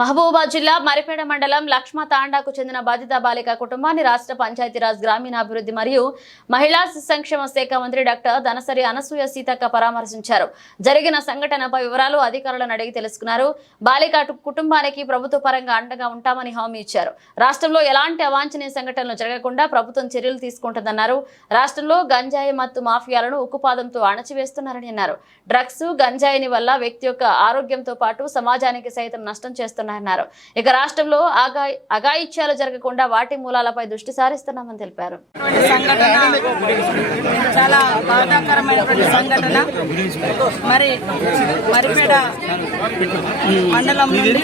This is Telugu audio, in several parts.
మహబూబాబాద్ జిల్లా మరిపేడ మండలం లక్ష్మ తాండాకు చెందిన బాధిత బాలిక కుటుంబాన్ని రాష్ట్ర పంచాయతీరాజ్ గ్రామీణాభివృద్ధి మరియు మహిళా సంక్షేమ శాఖ మంత్రి డాక్టర్ ధనసరి అనసూయ సీతక్క పరామర్శించారు. జరిగిన సంఘటనపై వివరాలు అధికారులను అడిగి తెలుసుకున్నారు. బాలిక కుటుంబానికి ప్రభుత్వ పరంగా అండగా ఉంటామని హామీ ఇచ్చారు. రాష్ట్రంలో ఎలాంటి అవాంఛనీయ సంఘటనలు జరగకుండా ప్రభుత్వం చర్యలు తీసుకుంటుందన్నారు. రాష్ట్రంలో గంజాయి మత్తు మాఫియాలను ఉక్కుపాదంతో అణచివేస్తున్నారని అన్నారు. డ్రగ్స్ గంజాయిని వల్ల వ్యక్తి యొక్క ఆరోగ్యంతో పాటు సమాజానికి సైతం నష్టం చేస్తున్నారు. ఇక రాష్ట్రంలో అఘాయిత్యాలు జరగకుండా వాటి మూలాలపై దృష్టి సారిస్తున్నామని తెలిపారు. చాలా బాధాకరమైనటువంటి సంఘటన. మరి మరిపేడ మండలం నుండి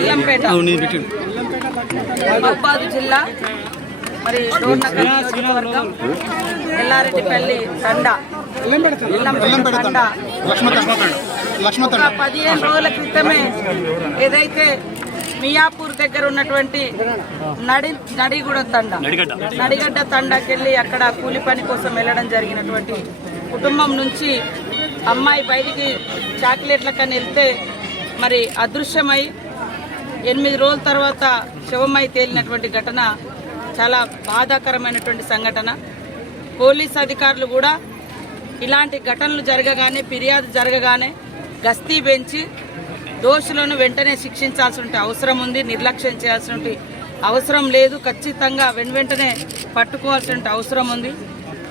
ఎల్లంపేట మహబూబాబాద్ జిల్లా మరి డోర్నగర్ నియోజకవర్గం ఎల్లారెడ్డిపల్లి తండా తండా 15 రోజుల క్రితమే ఏదైతే మియాపూర్ దగ్గర ఉన్నటువంటి నడిగడ్డ తండాకి వెళ్ళి అక్కడ కూలి పని కోసం వెళ్ళడం జరిగినటువంటి కుటుంబం నుంచి అమ్మాయి బయటికి చాక్లెట్లకని వెళ్తే మరి అదృశ్యమై 8 రోజుల తర్వాత శవమై తేలినటువంటి ఘటన చాలా బాధాకరమైనటువంటి సంఘటన. పోలీస్ అధికారులు కూడా ఇలాంటి ఘటనలు జరగగానే ఫిర్యాదు జరగగానే గస్తీ పెంచి దోషులను వెంటనే శిక్షించాల్సిన అవసరం ఉంది. నిర్లక్ష్యం చేయాల్సిన అవసరం లేదు. ఖచ్చితంగా వెంటనే పట్టుకోవాల్సిన అవసరం ఉంది.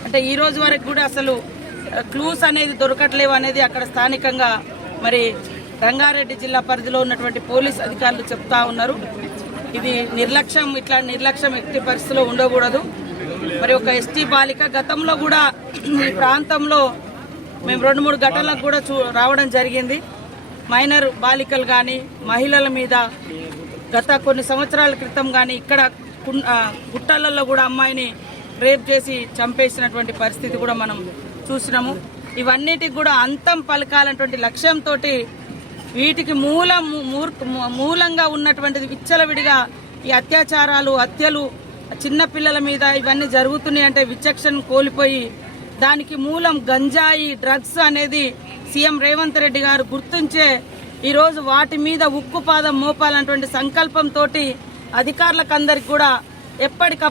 అంటే ఈ రోజు వరకు కూడా అసలు క్లూస్ అనేది దొరకట్లేవు అనేది అక్కడ స్థానికంగా మరి రంగారెడ్డి జిల్లా పరిధిలో ఉన్నటువంటి పోలీస్ అధికారులు చెప్తా ఉన్నారు. ఇది నిర్లక్ష్యం, ఇట్లా నిర్లక్ష్యం ఎట్టి పరిస్థితిలో ఉండకూడదు. మరి ఒక ఎస్టీ బాలిక గతంలో కూడా ఈ ప్రాంతంలో మేము 2-3 ఘటనలకు కూడా రావడం జరిగింది. మైనర్ బాలికలు కానీ మహిళల మీద గత కొన్ని సంవత్సరాల క్రితం కానీ ఇక్కడ గుట్టలలో కూడా అమ్మాయిని రేప్ చేసి చంపేసినటువంటి పరిస్థితి కూడా మనం చూసినాము. ఇవన్నిటికి కూడా అంతం పలకాలన్నటువంటి లక్ష్యంతో వీటికి మూలంగా ఉన్నటువంటిది విచ్చలవిడిగా ఈ అత్యాచారాలు, హత్యలు చిన్నపిల్లల మీద ఇవన్నీ జరుగుతున్నాయి అంటే విచక్షణ కోల్పోయి దానికి మూలం గంజాయి, డ్రగ్స్ అనేది సీఎం రేవంత్ రెడ్డి గారు గుర్తించే ఈరోజు వాటి మీద ఉక్కుపాదం మోపాలన్నటువంటి సంకల్పంతో అధికారులకు అందరికి కూడా ఎప్పటికప్పుడు